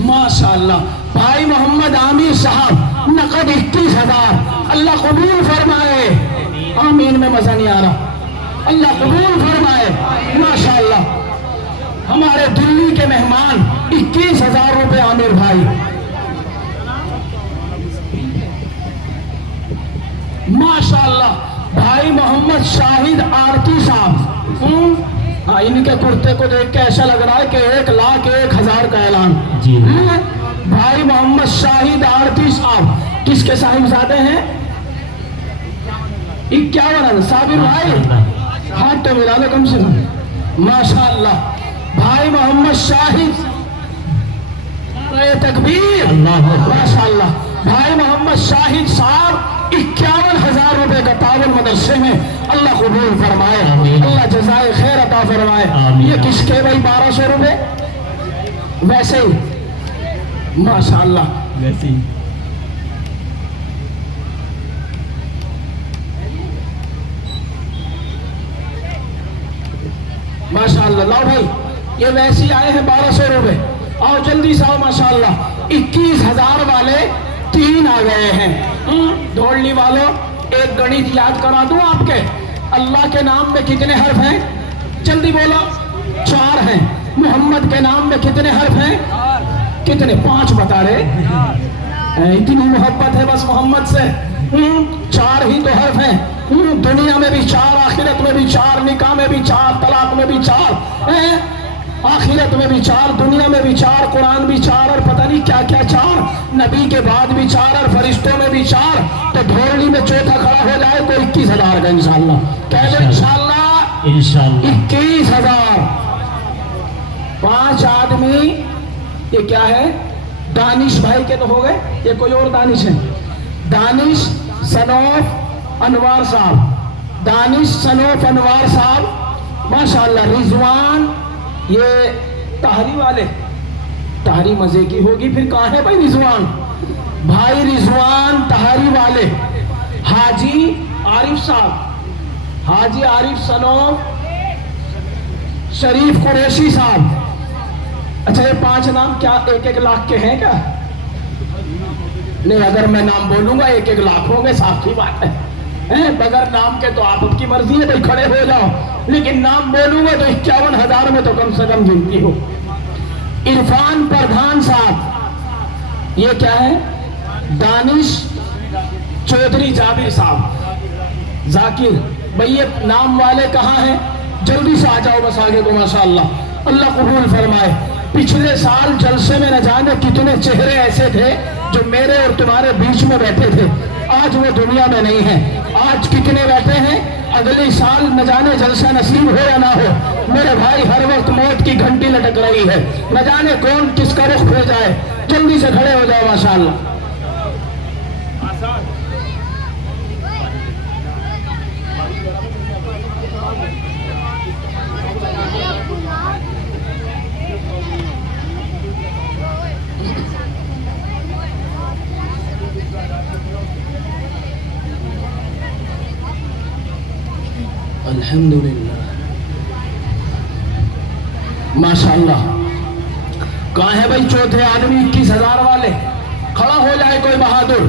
माशाअल्लाह। भाई मोहम्मद आमिर साहब नकद 21,000, अल्लाह कबूल फरमाए। आमीन में मजा नहीं आ रहा, अल्लाह कबूल फरमाए। माशाअल्लाह हमारे दिल्ली के मेहमान 21,000 रुपए आमिर भाई। माशाअल्लाह भाई मोहम्मद शाहिद आरती साहब, हाँ इनके कुर्ते को देख के ऐसा लग रहा है कि 1,01,000 का ऐलान जी। भाई मोहम्मद शाहिद आरती साहब किसके साहिबजादे हैं? 51 साबिर भाई, हाथ तो मिला दो कम से कम। माशाअल्लाह भाई मोहम्मद शाहिद, तकबीर, माशाअल्लाह भाई मोहम्मद शाहिद साहब 51,000 रुपए का तावन मदरसे में, अल्लाह कबूल फरमाए, अल्लाह जज़ाए खैर अता फरमाए। ये किसके भाई 1,200 रुपए? वैसे ही माशाअल्लाह, वैसे ही माशाअल्लाह। लाओ भाई ये वैसे ही आए हैं 1,200 रुपए। आओ जल्दी से आओ माशाअल्लाह। 21,000 वाले 3 आ गए हैं। दौड़नी वालों एक गणित याद करा दूं आपके, अल्लाह के नाम में कितने हर्फ हैं? जल्दी बोलो। 4 हैं। मोहम्मद के नाम में कितने हर्फ हैं? कितने? 5 बता रहे। इतनी मोहब्बत है बस मोहम्मद से। 4 ही तो हर्फ हैं। दुनिया में भी 4, आखिरत में भी 4, निकाह में भी 4, तलाक में भी 4, आखिरत में भी 4, दुनिया में भी 4, कुरान भी 4 और पता नहीं क्या क्या 4, नबी के बाद भी 4 और फरिश्तों में भी 4। तो धोरनी में चौथा खड़ा हो जाए तो 21,000 का इंशाअल्लाह। कह लो इंशाअल्लाह, इंशाअल्लाह 21,000। 5 आदमी, ये क्या है? दानिश भाई के तो हो गए, ये कोई और दानिश है? दानिश सनोफ अनवार साहब, दानिश सनोफ अनवार साहब माशाअल्लाह। रिजवान, ये ताहरी वाले, ताहरी मजे की होगी फिर। कहाँ है भाई रिजवान? भाई रिजवान ताहरी वाले। हाजी आरिफ साहब, हाजी आरिफ सनोफ शरीफ कुरैशी साहब। अच्छा ये 5 नाम क्या 1-1 लाख के हैं क्या? नहीं, अगर मैं नाम बोलूंगा 1-1 लाख होंगे, साफ की बात है। बगैर नाम के तो आपकी मर्जी है भाई, खड़े हो जाओ, लेकिन नाम बोलूंगा तो 51,000 में तो कम से कम गिनती हो। इरफान प्रधान साहब, ये क्या है? दानिश चौधरी जाबिर साहब। जाकिर भाई ये नाम वाले कहाँ हैं? जल्दी से आ जाओ बस आगे को। माशाअल्लाह अल्लाह कबूल फरमाए। पिछले साल जलसे में न जाने कितने चेहरे ऐसे थे जो मेरे और तुम्हारे बीच में बैठे थे, आज वो दुनिया में नहीं है। आज कितने बैठे हैं? अगले साल न जाने जलसा नसीब हो या ना हो। मेरे भाई हर वक्त मौत की घंटी लटक रही है, न जाने कौन किसका रुख हो जाए। जल्दी से खड़े हो जाओ माशाअल्लाह। अल्हम्दुलिल्लाह माशाअल्लाह। कहाँ है भाई चौथे आदमी 21,000 वाले? खड़ा हो जाए कोई बहादुर।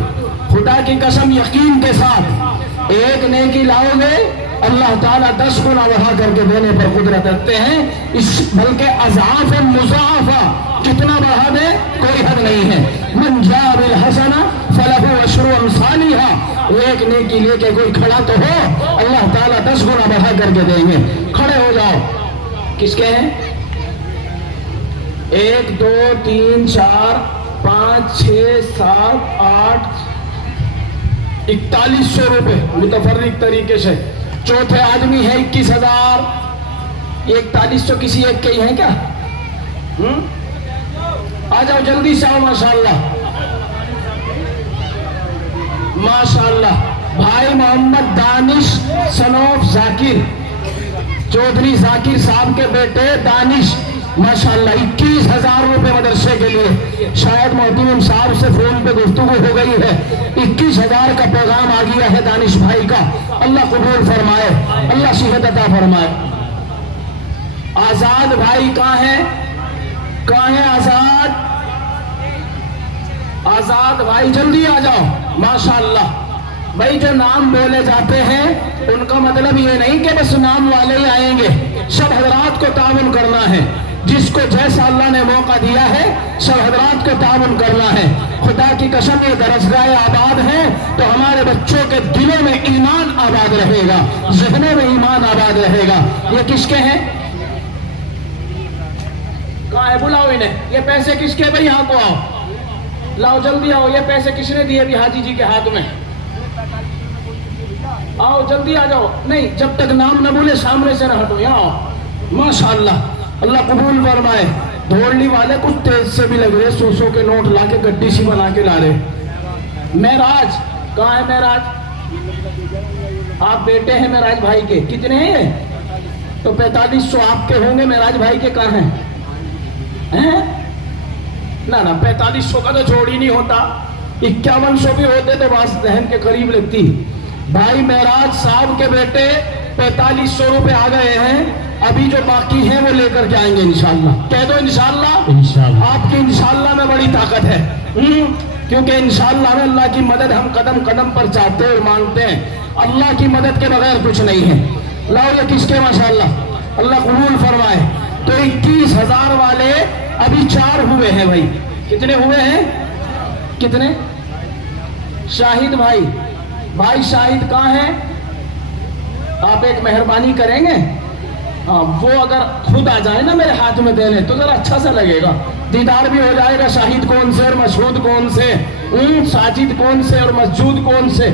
खुदा की कसम यकीन के साथ एक नेकी लाओगे, अल्लाह ताला 10 गुना बढ़ा करके देने पर कुदरत रखते हैं। इस बल्कि अज़ाफ़ मुज़ाफ़ा, कितना बढ़ा दे कोई हद नहीं है। मन जा बिल हसना फलहु अशरु अमसालिहा। एक नेकी लेके कोई खड़ा तो हो, अल्लाह ताला 10 गुना बढ़ा करके देंगे। खड़े हो जाओ। किसके हैं? 1 2 3 4 5 6 7 8 4100 रुपए मुतफर्रिक तरीके से। चौथे आदमी है 21,000। 4100 किसी एक के ही है क्या? आ जाओ जल्दी से आओ माशाअल्लाह माशाअल्लाह। भाई मोहम्मद दानिश सनोफ जाकिर, चौधरी जाकिर साहब के बेटे दानिश माशाअल्लाह 21,000 रुपए मदरसे के लिए। शायद मोहतरम साहब से फोन पे गुफ्तगू हो गई है, 21,000 का पैगाम आ गया है दानिश भाई का। अल्लाह कबूल फरमाए, अल्लाह सेहत अता फरमाए। आजाद भाई कहाँ है? कहाँ है आजाद? आजाद भाई जल्दी आ जाओ। माशाअल्लाह भाई, जो नाम बोले जाते हैं उनका मतलब ये नहीं कि बस नाम वाले ही आएंगे, सब हजरात को ताउन करना है। जिसको जैसा अल्लाह ने मौका दिया है सब हजरात को ताउन करना है। खुदा की कसम, ये दरसगाह आबाद है तो हमारे बच्चों के दिलों में ईमान आबाद रहेगा, ज़हनों में ईमान आबाद रहेगा। ये किसके हैं? कहाँ है? बुलाओ इन्हें। ये पैसे किसके? भाई यहाँ को आओ, लाओ जल्दी आओ। ये पैसे किसने दिए अभी हाजी जी के हाथ में? आओ जल्दी आ जाओ। नहीं, जब तक नाम न बोले सामने से न हटो, यहाँ आओ। माशाअल्लाह, अल्लाह कबूल फरमाए। धोरली वाले कुछ तेज से भी लग रहे, 100 के नोट लाके गड्डी सी बना के ला रहे। महराज कहाँ है? महराज, आप बेटे हैं महराज भाई के? कितने हैं? तो 4500 आपके होंगे, महराज भाई के कहाँ हैं? ना ना, 4500 का तो जोड़ ही नहीं होता। 5100 भी होते तो बात दहन के करीब लगती। भाई महराज साहब के बेटे 4500 रुपए आ गए हैं, अभी जो बाकी हैं वो लेकर के आएंगे इंशाल्लाह। कह दो इंशाल्लाह। इंशाल्लाह, आपकी इंशाल्लाह में बड़ी ताकत है। क्योंकि इंशाल्लाह में अल्लाह की मदद हम कदम कदम पर चाहते और मांगते हैं। अल्लाह की मदद के बगैर कुछ नहीं है। लाओ ये किसके? माशाल्लाह, अल्लाह कबूल फरमाए। तो 21,000 वाले अभी 4 हुए हैं भाई। कितने हुए हैं? कितने? शाहिद भाई, भाई शाहिद कहाँ है? आप एक मेहरबानी करेंगे, हाँ, वो अगर खुद आ जाए ना मेरे हाथ में देने तो जरा अच्छा सा लगेगा, दीदार भी हो जाएगा। शाहिद कौन से और मशहूद कौन से, साजिद कौन से और मस्जूद कौन से।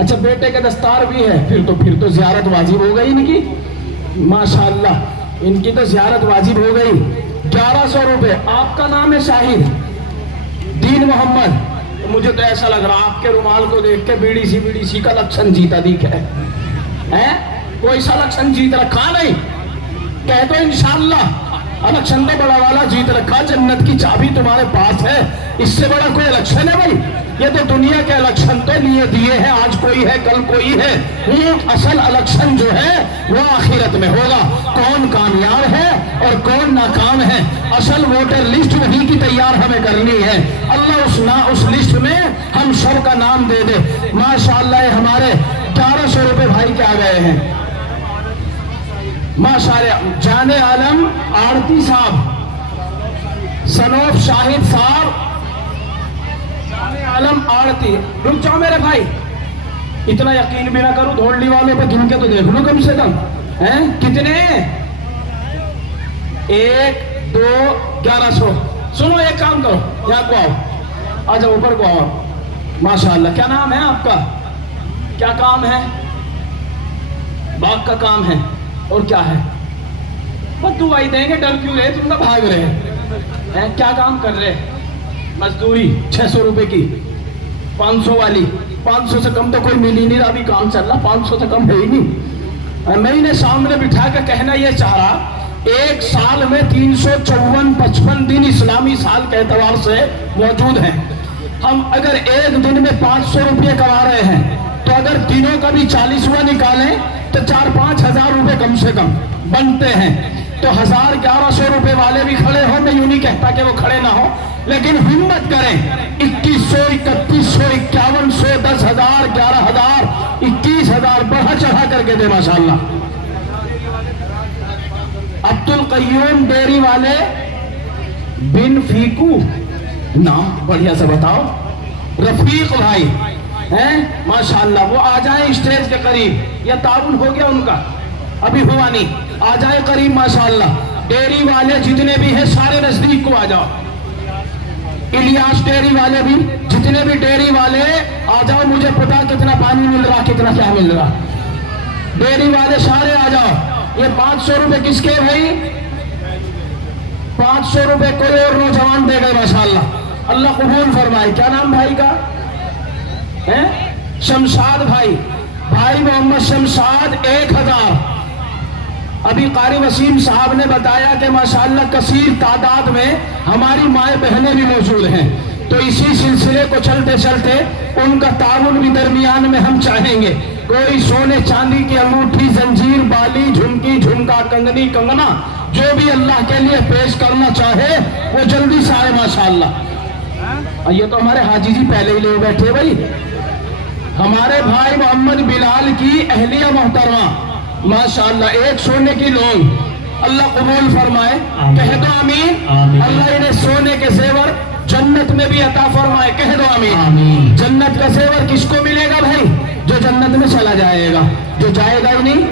अच्छा, बेटे के दस्तार भी है, फिर तो जियारत वाजिब हो गई इनकी। माशाअल्लाह, इनकी तो जियारत वाजिब हो गई। 1100 रुपए। आपका नाम है शाहिद दीन मोहम्मद। मुझे तो ऐसा लग रहा आपके रुमाल को देख के बीड़ी सी का लक्षण जीता दिख है? कोई सा लक्षण जीत रखा नहीं? कह दो इंशाअल्लाह। इलेक्शन तो बड़ा वाला जीत रखा, जन्नत की चाबी तुम्हारे पास है, इससे बड़ा कोई इलेक्शन है भाई? ये तो दुनिया के इलेक्शन तो लिए दिए हैं, आज कोई है कल कोई है। असल इलेक्शन जो है वो आखिरत में होगा, कौन कामयाब है और कौन नाकाम है। असल वोटर लिस्ट वही की तैयार हमें करनी है। अल्लाह उस लिस्ट में हम सब का नाम दे दे। माशाअल्लाह, हमारे 1100 रुपए भाई के आ गए हैं। माशाअल्लाह, जाने आलम आरती साहब, सनोफ शाहिद साहब, जाने आलम आरती। रुक जाओ मेरे भाई, इतना यकीन भी ना करूं, धोरली वालों पे गिन के तो देख लो कम से कम। हैं कितने? 1 2 1100। सुनो, एक काम करो, यहाँ को आओ, आ जाओ ऊपर को आओ। माशाअल्लाह, क्या नाम है आपका? क्या काम है? बाग का काम है। और क्या है? बस दुआई देंगे, डर क्यों रहे? तुम ना भाग रहे हैं? क्या काम कर रहे हैं? मजदूरी 600 रुपए की, 500 वाली। 500 से कम तो कोई मिल ही नहीं रहा, अभी काम चल रहा, 500 से कम है ही नहीं। मैं इन्हें सामने बिठा कर कहना यह चाह रहा, एक साल में 354-55 दिन इस्लामी साल के एतबार से मौजूद हैं। हम अगर एक दिन में 500 रुपये कमा रहे हैं तो अगर दिनों का भी 40वां निकालें तो 4-5 हजार रुपए कम से कम बनते हैं। तो 1100 रुपए वाले भी खड़े हो, मैं यूं नहीं कहता कि वो खड़े ना हो, लेकिन हिम्मत करें। 2100, 3100, 5100, 10,000, 11,000, 21,000 बढ़ा चढ़ा करके दे माशाअल्लाह। अब्दुल कय्यूम डेयरी वाले बिन फीकू, नाम बढ़िया से बताओ। रफीक भाई हैं माशाअल्लाह, वो आ जाए स्टेज के करीब। या ताउन हो गया उनका? अभी हुआ नहीं, आ जाए करीब माशाअल्लाह। डेयरी वाले जितने भी हैं सारे नजदीक को आ जाओ। इलियास डेयरी वाले भी, जितने भी डेयरी वाले आ जाओ, मुझे पता कितना पानी मिल रहा, कितना क्या मिल रहा। डेयरी वाले सारे आ जाओ। ये 500 रुपए किसके भाई? 500 रुपए कोई और नौजवान दे गए माशाअल्लाह। अल्लाह कबूल फरमाए। क्या नाम भाई का है? शमशाद भाई, भाई मोहम्मद शमशाद 1000। अभी कारी वसीम साहब ने बताया कि माशाअल्लाह कसीर तादाद में हमारी माए बहनें भी मौजूद हैं। तो इसी सिलसिले को चलते चलते उनका ताउन भी दरमियान में हम चाहेंगे। कोई सोने चांदी की अंगूठी, जंजीर, बाली, झुमकी, झुमका, कंगनी, कंगना, जो भी अल्लाह के लिए पेश करना चाहे वो जल्दी से आए माशाअल्लाह। ये तो हमारे हाजी जी पहले ही ले बैठे भाई। हमारे भाई मोहम्मद बिलाल की अहलिया मोहतरमा माशाअल्लाह, एक सोने की लोन, अल्लाह कबूल फरमाए, कह दो आमीन। अल्लाह इन्हें सोने के जेवर जन्नत में भी अता फरमाए, कह दो आमीन। जन्नत का जेवर किसको मिलेगा भाई? जो जन्नत में चला जाएगा, जो जाएगा ही नहीं।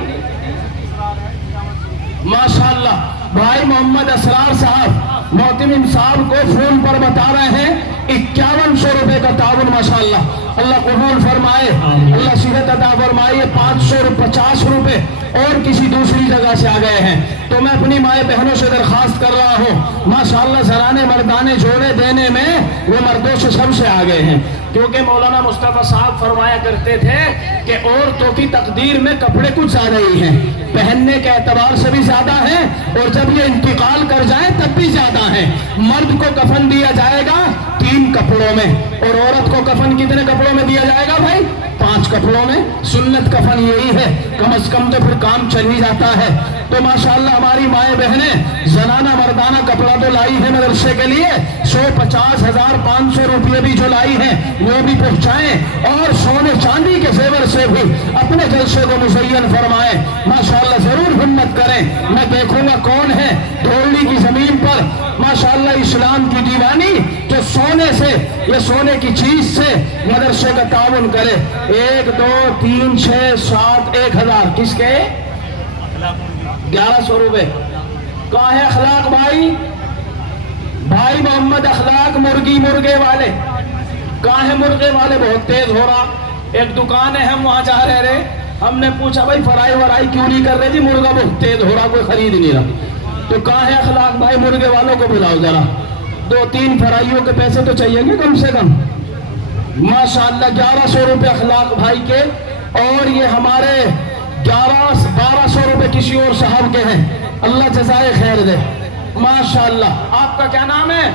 माशाअल्लाह भाई मोहम्मद असरार साहब मोहतमिम साहब को फोन पर बता रहे हैं 5100 रुपए का ताउन माशाअल्लाह, अल्लाह कबूल फरमाए, अल्लाह सेहत अता फरमाए। 550 रुपए और किसी दूसरी जगह से आ गए हैं। तो मैं अपनी माए बहनों से दरखास्त कर रहा हूँ माशाअल्लाह, जराने मर्दाने जोड़े देने में वो मर्दों से सबसे आगे हैं, क्योंकि मौलाना मुस्तफा साहब फरमाया करते थे कि औरतों की तकदीर में कपड़े कुछ ज्यादा ही हैं, पहनने के एतबार से भी ज्यादा है, और जब ये इंतकाल कर जाए तब भी ज्यादा है। मर्द को कफन दिया जाएगा 3 कपड़ों में, और औरत को कफन कितने कपड़ों में दिया जाएगा भाई? 5 कपड़ों में। सुन्नत कफन यही है, कम से कम तो फिर काम चल ही जाता है। तो माशाअल्लाह हमारी माए बहनें जनाना मर्दाना कपड़ा तो लाई है मदरसे के लिए, 150,500 रुपये भी जो लाई है वो भी पहुंचाएं, और सोने चांदी के जेवर से भी अपने जलसे को मुज़य्यन फरमाए। माशाअल्लाह जरूर हिम्मत करें। मैं देखूंगा कौन है धोरनी की जमीन पर माशाअल्लाह इस्लाम की दीवानी जो सोने से, ये सोने की चीज से मदरसे का ताउन करे। 1 2 3 6 7 1000 किसके? 1100 रुपए। कहाँ है अखलाक भाई? भाई मोहम्मद अखलाक मुर्गी मुर्गे वाले कहाँ है? मुर्गे वाले बहुत तेज हो रहा। एक दुकान है, हम वहां जा रहे, हमने पूछा भाई फराई वराई क्यों नहीं कर रहे जी? मुर्गा बहुत तेज हो रहा, कोई खरीद नहीं रहा। तो कहाँ है अखलाक भाई? मुर्गे वालों को बुलाओ जरा, 2-3 फराइयों के पैसे तो चाहिए कम से कम। माशाअल्लाह 1100 रुपए अखलाक भाई के, और ये हमारे 1200 रुपए किसी और साहब के हैं, अल्लाह जज़ाए खैर दे। माशाअल्लाह आपका क्या नाम है?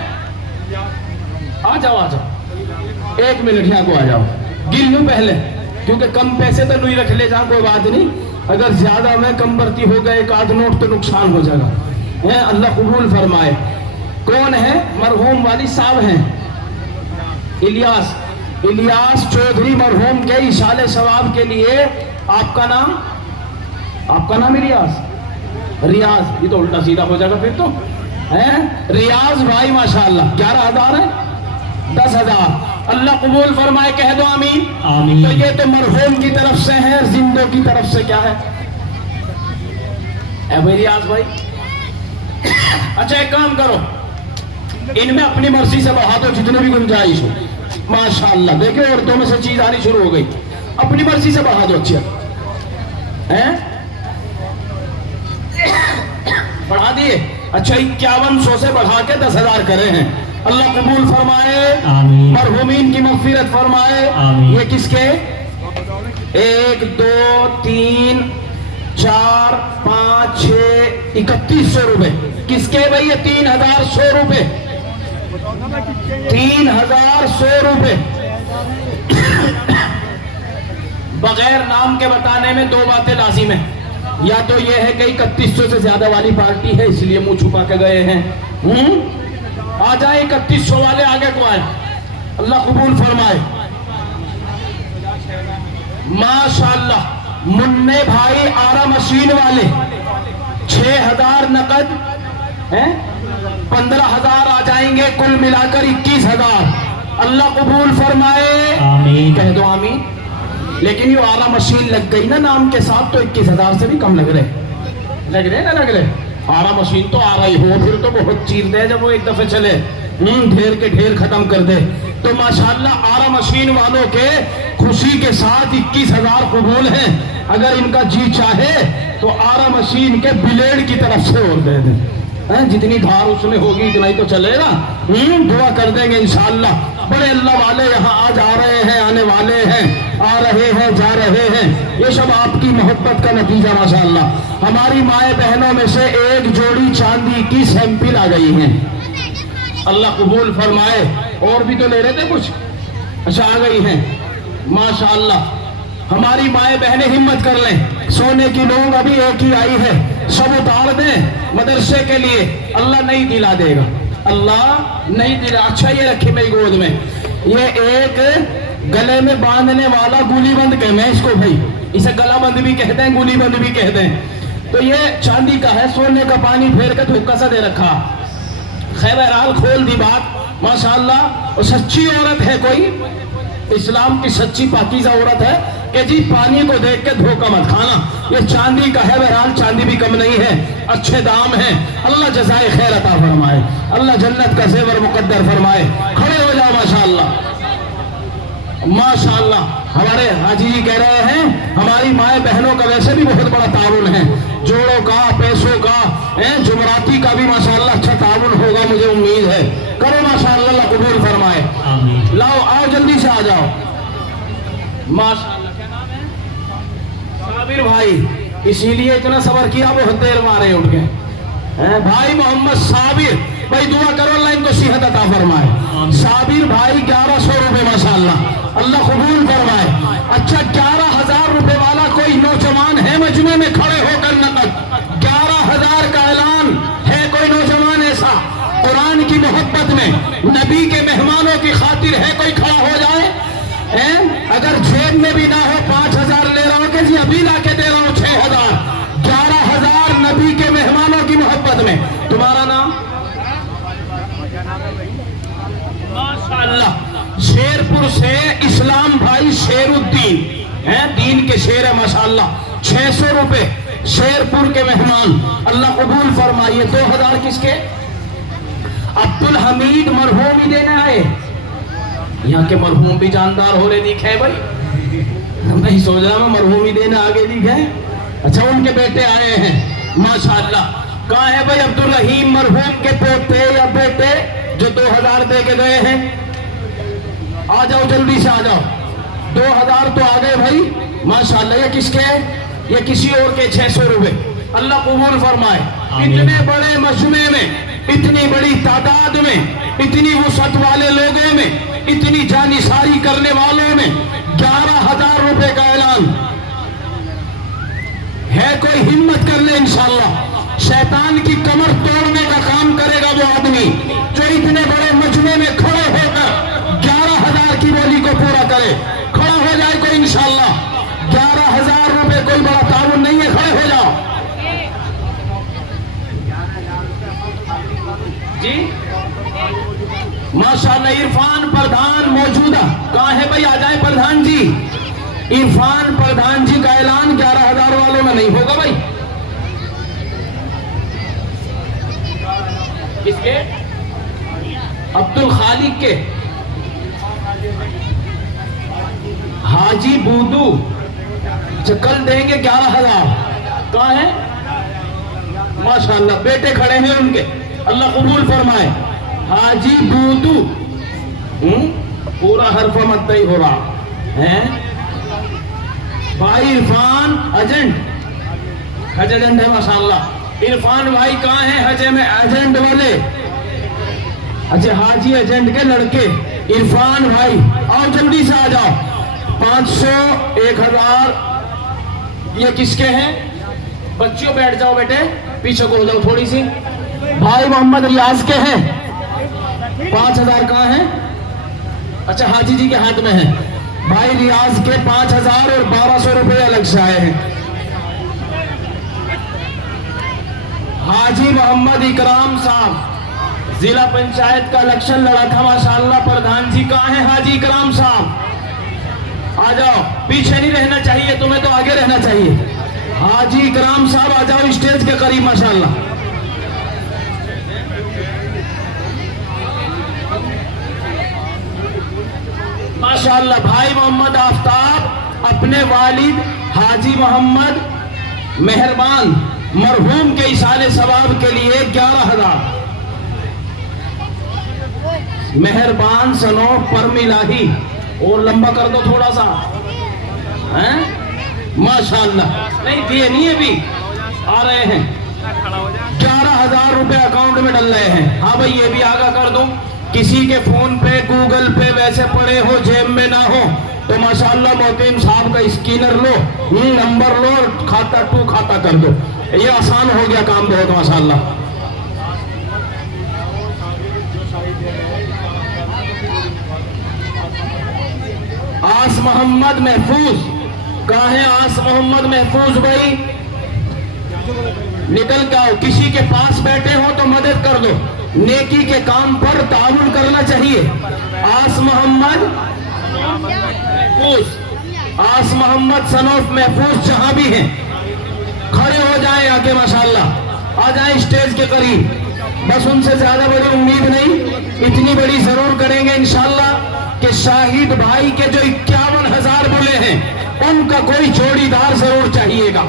आ जाओ 1 मिनट यहाँ को आ जाओ, गिन लूं पहले, क्योंकि कम पैसे तो नहीं रख ले जा, कोई बात नहीं, अगर ज्यादा में कम भर्ती हो गए 1 आध नोट तो नुकसान हो जाएगा है। अल्लाह कबूल फरमाए। कौन है? मरहूम वाली साहब हैं इलियास चौधरी मरहूम के इशाले सवाब के लिए। आपका नाम रियाज, ये तो उल्टा सीधा हो जाएगा फिर तो है। रियाज भाई माशाअल्लाह 11,000 है, 10,000 अल्लाह कबूल फरमाए, कह दो आमीन। तो ये तो मरहूम की तरफ से है, जिंदों की तरफ से क्या है भाई रियाज भाई? अच्छा एक काम करो, इनमें अपनी मर्जी से बढ़ा दो जितने भी गुंजाइश हो। माशाअल्लाह देखिए औरतों में से चीज आनी शुरू हो गई, अपनी मर्जी से बढ़ा दो। अच्छी है, बढ़ा दिए। अच्छा 5100 से बढ़ा के 10,000 करे हैं। अल्लाह कबूल फरमाए, मरहूमीन की मग़फ़िरत फरमाए। ये किसके? 1 2 3 4 5 6 3100 रुपए किसके भाई? ये 3,100 रुपए, 3,100 रुपए। बगैर नाम के बताने में 2 बातें लाजिम है, या तो ये है कि 3100 से ज्यादा वाली पार्टी है इसलिए मुंह छुपा के गए हैं। आ जाए 3100 वाले आगे को आए, अल्लाह कबूल फरमाए। माशाअल्लाह मुन्ने भाई आरा मशीन वाले 6,000 नकद है, 15,000 आ जाएंगे, कुल मिलाकर 21,000। अल्लाह कबूल फरमाए, आमीन। कह दो आमीन। लेकिन ये आरा मशीन लग गई ना नाम के साथ, तो 21,000 से भी कम लग रहे। आरा मशीन तो आ रही हो, फिर तो बहुत चीर दे जब वो एक दफे चले, ढेर के ढेर खत्म कर दे। तो माशाअल्लाह आरा मशीन वालों के खुशी के साथ 21,000 कबूल हैं। अगर इनका जी चाहे तो आरा मशीन के ब्लेड की तरफ से और दे दें, जितनी धार उसमें होगी इतना ही तो चलेगा। दुआ कर देंगे इंशाअल्लाह। बड़े अल्लाह वाले यहाँ आज आ रहे हैं, आने वाले हैं, आ रहे हैं, जा रहे हैं, ये सब आपकी मोहब्बत का नतीजा माशाअल्लाह। हमारी माए बहनों में से एक जोड़ी चांदी की सैंपल आ गई हैं, अल्लाह कबूल फरमाए। और भी तो ले रहे थे कुछ, अच्छा आ गई हैं माशाअल्लाह। हमारी माए बहनें हिम्मत कर लें, सोने की लोग अभी एक ही आई है, सब उतार दें मदरसे के लिए, अल्लाह नहीं दिला देगा। اللہ نہیں دے رہا. اچھا یہ رکھے میری گود میں, یہ ایک گلے میں باندھنے والا گولی بند کہ میں اس کو بھائی اسے گلا بند بھی کہتے ہیں, گولی بند بھی کہتے ہیں. تو یہ چاندی کا ہے, سونے کا پانی پھیر کے دھوکا سا دے رکھا. خیر بہرحال کھول دی بات ماشاءاللہ. اور سچی عورت ہے کوئی, اسلام کی سچی پاکیزہ عورت ہے کہ جی پانی کو دیکھ کے دھوکا مت کھانا. یہ چاندی کا ہے, بہرحال چاندی بھی کم نہیں ہے, اچھے دام ہیں. اللہ جزائے خیر عطا فرمائے, اللہ جنت کا زیور مقدر فرمائے. کھڑے ہو جاؤ ماشاءاللہ ماشاءاللہ. ہمارے حاجی جی کہہ رہے ہیں ہماری مائیں بہنوں کا ویسے بھی بہت بڑا تعاون ہے, جوڑوں کا, پیسوں کا, جمعراتی کا بھی ماشاءاللہ اچھا تعاون ہوگا مجھے امید ہے. کرو ماشاءاللہ, اللہ قبول فرمائے. لاؤ آؤ جلدی سے آ جاؤ ماشاءاللہ. کیا نام ہے؟ صابر بھائی. اسی لیے اتنا صبر کیا, بہت دیر مارے اٹھ گئے بھائی. محمد صابر بھائی, دعا کرو اللہ ان کو صحت عطا فرمائے. صابر بھائی 1100 روپے ماشاءاللہ, اللہ قبول فرمائے. اچھا 11,000 روپے والا کوئی نوجوان ہے مجمع میں کھڑے ہو کر نقد؟ 11,000 کا اعلان ہے کوئی نوجوان ایسا قرآن کی محبت میں, نبی کے مہمانوں کی خاطر ہے کوئی کھڑا ہو جائے؟ اگر جیب میں بھی نہ ہو 5,000 لے رہا ہوں کہ جی ابھی لا کے دے رہا ہوں 6,000. 11,000 نبی کے مہمانوں کی محبت میں. تمہارا نام؟ ماشاءاللہ. شیرپور سے اسلام بھائی شیر الدین, دین کے شیر ہے ماشاءاللہ. 600 روپے شیرپور کے مہمان, اللہ قبول فرمائیے. 2,000 کس کے؟ عبدالحمید مرحوم ہی دینے آئے. یہاں کے مرحوم بھی جاندار ہو رہے دکھے بھائی, میں سوچ رہا ہوں مرحوم ہی دینے آگے دکھے. اچھا ان کے بیٹے آئے ہیں ماشاءاللہ. کہاں ہے بھائی عبدالرحیم مرحوم کے پوتے یا بیٹے جو 2,000 دے کے گئے ہیں؟ آ جاؤ جلدی سے آ جاؤ. 2,000 تو آ گئے بھائی ماشاءاللہ. یہ کس کے؟ یہ کسی اور کے 600 روپے. اللہ قبول فرمائے. اتنے بڑے مجمع میں, اتنی بڑی تعداد میں, اتنی وسعت والے لوگوں میں, اتنی جانثاری کرنے والوں میں 11,000 روپے کا اعلان ہے. کوئی ہمت کر لے انشاءاللہ, شیطان کی کمر توڑنے کا کام کرے گا وہ آدمی جو اتنے بڑے مجمع میں کھڑے ہو کر 11,000 کی بولی کو پورا کرے. کھڑا ہو جائے کوئی انشاءاللہ. 11,000 روپے کوئی بڑا تعاون نہیں ہے, کھڑے ہو جاؤ جی ماشاءاللہ. عرفان پردھان موجودہ کہاں ہے بھائی؟ آ جائیں پردھان جی. عرفان پردھان جی کا اعلان 11,000 والوں میں نہیں ہوگا بھائی. کس کے؟ عبدالخالق کے. حاجی بودو کل دیں گے 11,000. کہاں ہے ماشاءاللہ؟ بیٹے کھڑے ہیں ان کے, اللہ قبول فرمائے. حاجی بودو پورا حرف مد ہی ہو رہا ہے. بھائی عرفان ایجنٹ, حج ایجنٹ ہے ماشاءاللہ. عرفان بھائی کہاں ہیں حج میں ایجنٹ والے؟ اچھا حاجی ایجنٹ کے لڑکے عرفان بھائی, آؤ جلدی سے آ جاؤ. 500 1,000 یہ کس کے ہیں؟ بچیوں بیٹھ جاؤ بیٹے, پیچھے کو ہو جاؤ تھوڑی سی. بھائی محمد ریاض کے ہیں. 5,000 کہاں ہیں؟ اچھا حاجی جی کے ہاتھ میں ہیں. بھائی ریاض کے 5,000 اور 1,200 روپے الگ سے آئے ہیں. حاجی محمد اکرام صاحب ضلع پنچایت کا الیکشن لڑا تھا ماشاءاللہ. پردھان جی کہاں ہیں؟ حاجی اکرام صاحب آ جاؤ. پیچھے نہیں رہنا چاہیے تمہیں, تو آگے رہنا چاہیے. حاجی اکرام صاحب آ جاؤ اسٹیج کے قریب ماشاءاللہ. ماشاءاللہ. بھائی محمد آفتاب اپنے والد حاجی محمد مہربان مرحوم کے ایصال ثواب کے لیے 11,000. مہربان سنو پر ملاہی, اور لمبا کر دو تھوڑا سا ماشاءاللہ. نہیں دیے نہیں ابھی, آ رہے ہیں. 11,000 روپے اکاؤنٹ میں ڈل رہے ہیں. ہاں بھائی یہ بھی آگاہ کر دو, کسی کے فون پہ گوگل پہ ویسے پڑے ہو, جیب میں نہ ہو تو ماشاءاللہ محترم صاحب کا اسکینر لو, نمبر لو, کھاتا ٹو کھاتا کر دو. یہ آسان ہو گیا کام بہت ماشاءاللہ. محمد محفوظ کہاں ہے؟ آس محمد محفوظ بھائی نکل کے آؤ. کسی کے پاس بیٹھے ہو تو مدد کر دو, نیکی کے کام پر تعاون کرنا چاہیے. آس محمد محفوظ, آس محمد صنوف محفوظ جہاں بھی ہیں کھڑے ہو جائیں آ کے, ماشاءاللہ آ جائیں اسٹیج کے قریب. بس ان سے زیادہ بڑی امید نہیں, اتنی بڑی ضرور کریں گے انشاءاللہ کہ شاہد بھائی کے جو 51,000 بولے ہیں ان کا کوئی جوڑی دار ضرور چاہیے گا.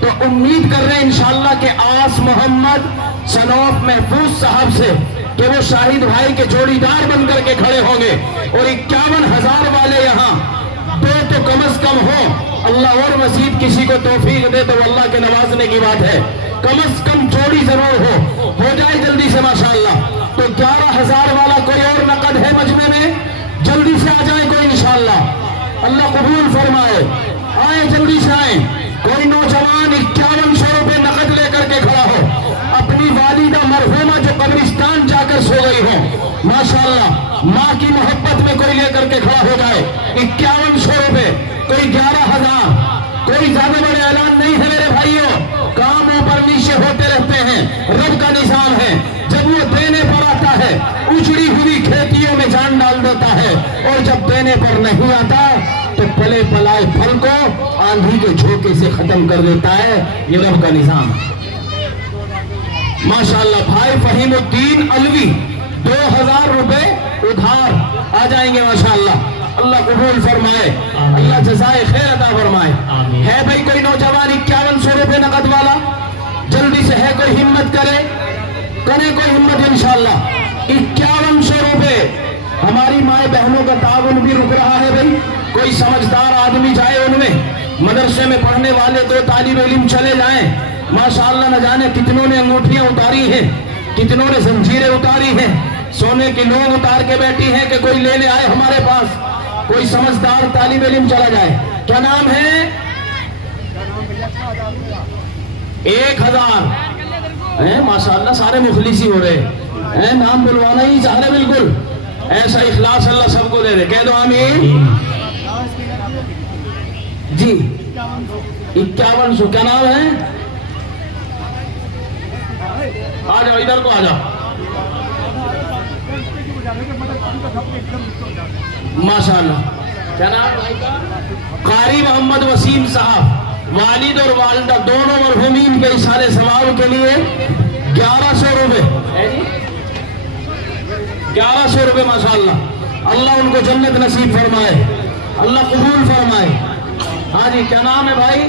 تو امید کر رہے ہیں انشاءاللہ کہ آس محمد صنوف محفوظ صاحب سے کہ وہ شاہد بھائی کے جوڑی دار بن کر کے کھڑے ہوں گے. اور 51,000 والے یہاں دو تو کم از کم ہو. اللہ اور مزید کسی کو توفیق دے تو اللہ کے نوازنے کی بات ہے, کم از کم جوڑی ضرور ہو جائے جلدی سے ماشاءاللہ. تو 11,000 والا کوئی اور نقد ہے مجمع میں؟ جلدی سے آ جائیں کوئی انشاءاللہ, اللہ قبول فرمائے. آئیں جلدی سے آئیں. کوئی نوجوان 5100 روپے نقد لے کر کے کھڑا ہو, اپنی والدہ مرحومہ جو قبرستان جا کر سو گئی ہو, ماشاءاللہ ماں کی محبت میں کوئی لے کر کے کھڑا ہو جائے. 5100 روپے, کوئی 11,000, کوئی زیادہ بڑے اعلان نہیں ہے میرے بھائیوں. کام اوپر نیچے ہوتے رہتے ہیں, رب کا نظام ہے. جب وہ دینے پر آتا ہے اجڑی ہوئی کھیتیوں میں جان ڈال دیتا ہے, اور جب دینے پر نہیں آتا تو پلے پلائے پھل کو آندھی کے جھونکے سے ختم کر دیتا ہے. یہ رب کا نظام ہے ماشاءاللہ. بھائی فہیم الدین علوی 2,000 روپے ادھار آ جائیں گے ماشاءاللہ, اللہ قبول فرمائے, اللہ جزائے خیر عطا فرمائے. ہے بھائی کوئی نوجوان 5100 روپے نقد والا؟ جلدی سے ہے کوئی ہمت کرے کوئی ہمت انشاءاللہ. 5100 روپے. ہماری مائیں بہنوں کا تعاون بھی رک رہا ہے بھائی. کوئی سمجھدار آدمی جائے ان میں, مدرسے میں پڑھنے والے 2 طالب علم چلے جائیں ماشاءاللہ. نہ جانے کتنوں نے انگوٹھیاں اتاری ہیں, کتنوں نے زنجیریں اتاری ہیں, سونے کی لوگ اتار کے بیٹھی ہیں کہ کوئی لینے آئے ہمارے پاس. کوئی سمجھدار طالب علم چلا جائے. کیا نام ہے؟ 1,000. ماشاءاللہ سارے مخلصی ہو رہے, نام بلوانا ہی چاہ رہے. بالکل ایسا اخلاص اللہ سب کو دے دے. کہہ دو آمین. جی 5100. کیا نام ہے؟ آ جاؤ ادھر کو آ جاؤ ماشاءاللہ. کیا نام بھائی کا؟ قاری محمد وسیم صاحب. والد اور والدہ دونوں مرحومین کے اشارے ثواب کے لیے 1100 روپے. 1100 روپے ماشاءاللہ. اللہ ان کو جنت نصیب فرمائے, اللہ قبول فرمائے. ہاں جی کیا نام ہے بھائی؟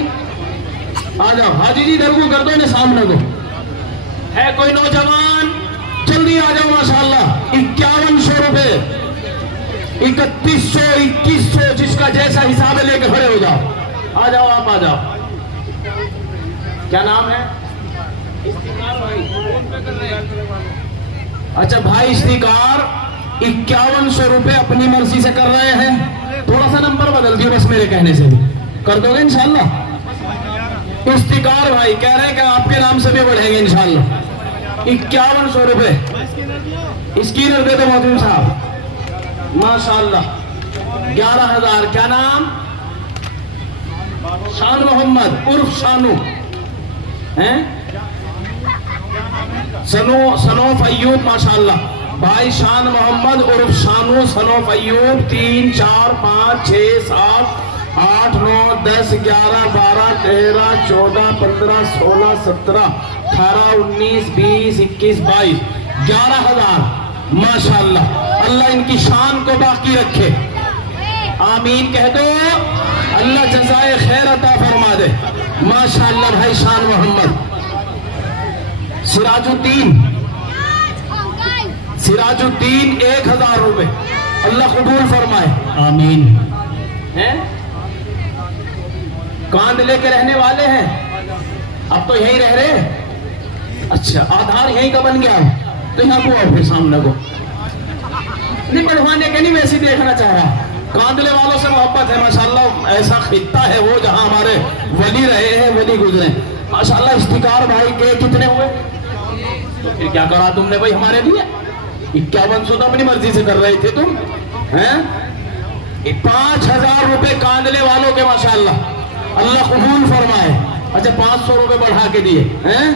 آ جاؤ حاجی جی, ادھر کو کر دو انہیں سامنے کو. ہے کوئی نوجوان؟ جلدی آ جاؤ ماشاءاللہ. 5100 روپے, 3100, 2100, جس کا جیسا حساب ہے لے کے کھڑے ہو جاؤ. آ جاؤ آپ آ جاؤ. کیا نام ہے؟ اچھا بھائی استقار 5100 روپے اپنی مرضی سے کر رہے ہیں. تھوڑا سا نمبر بدل دیو بس میرے کہنے سے بھی کر دو گے انشاءاللہ. استقار بھائی کہہ رہے ہیں کہ آپ کے نام سے بھی بڑھیں گے انشاءاللہ. 5100 روپے اسکینر دے دو محترم صاحب ماشاءاللہ. 11,000. کیا نام؟ شان محمد عرف شانو. صنوف ایوب ماشاءاللہ. بھائی شان محمد عرف شانو صنوف ایوب. 3 4 5 6 7 8 9 10 11 12 13 14 15 16 17 18 19 20 21 22 11,000 ماشاءاللہ. اللہ ان کی شان کو باقی رکھے, آمین کہہ دو. اللہ جزائے خیر عطا فرما دے ماشاءاللہ. بھائی شان محمد. سراج الدین 1,000 روپے, اللہ قبول فرمائے, آمین. کاند لے کے رہنے والے ہیں, اب تو یہیں رہ رہے. اچھا آدھار یہیں کا بن گیا تو یہاں کو اور پھر سامنے کو نہیں بڑھوانے کے, نہیں ویسے دیکھنا چاہ رہا. کاندلے والوں سے محبت ہے ماشاءاللہ. ایسا خطہ ہے وہ جہاں ہمارے ولی رہے ہیں, ولی گزرے ماشاءاللہ. استقار بھائی کے کتنے ہوئے؟ تو پھر کیا کرا تم نے بھائی ہمارے لیے؟ 5100 تو اپنی مرضی سے کر رہے تھے تم. 5,000 रुपए कांदले वालों के माशाअल्लाह, अल्लाह कबूल फरमाए। अच्छा 500 रुपए बढ़ा के दिए हैं,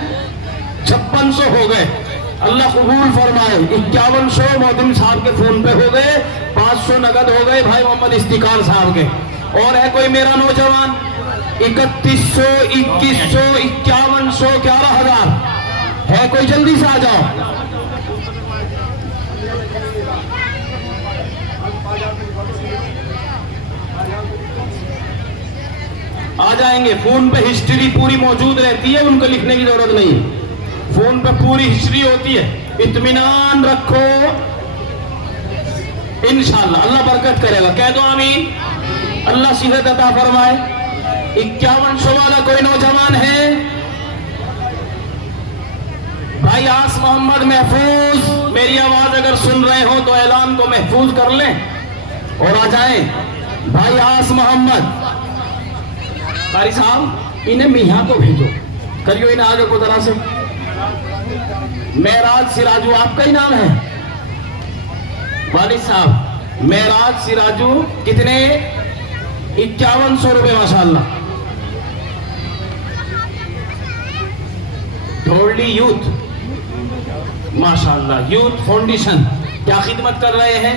5600 हो गए, अल्लाह कबूल फरमाए। 5100 मोहतरम साहब के फोन पे हो गए, 500 नगद हो गए भाई मोहम्मद इस्तिकार साहब के। और है कोई मेरा नौजवान? 3100, 2100, 5100, 11,000 है कोई? जल्दी से आ जाओ। आ जाएंगे। फोन पे हिस्ट्री पूरी मौजूद रहती है, उनको लिखने की जरूरत नहीं है, फोन पे पूरी हिस्ट्री होती है। इत्मीनान रखो, इंशाअल्लाह अल्लाह बरकत करेगा। कह दो आमीन। अल्लाह सीधे अता फरमाए। 5100 वाला कोई नौजवान है? भाई आस मोहम्मद महफूज, मेरी आवाज अगर सुन रहे हो तो ऐलान को महफूज कर लें और आ जाएं। भाई आस मोहम्मद, कारी साहब इन्हें मियाँ को भेजो, करियो इन्हें आगे को जरा से। मेराज सिराजू आपका ही नाम है? वालिद साहब मेराज सिराजू, कितने? 5100 रुपए माशाअल्लाह। धोरली यूथ माशाअल्लाह, यूथ फाउंडेशन क्या खिदमत कर रहे हैं।